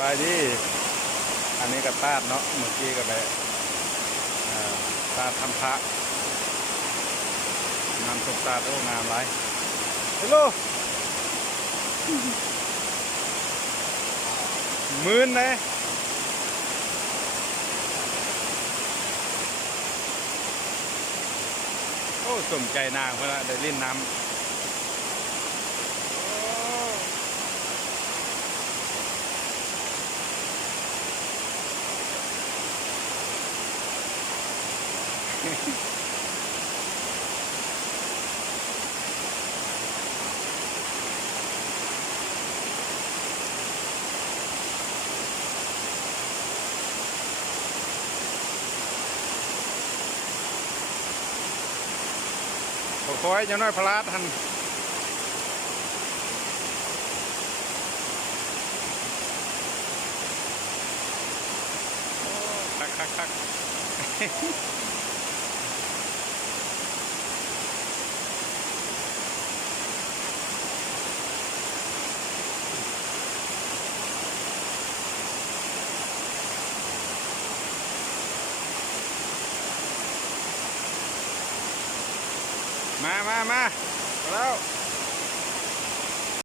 บายดีอันนี้ก็ตาดเนาะเมื่อกี้ก็ไปตาดทำพระนำสุกตาดโอ้งามไรฮัลโหลมื่นเลยโอ้สมใจนางเพื่อนได้ลิ้นน้ำขอให้เจ้าน้อยพลาดทันคักมาแล้ว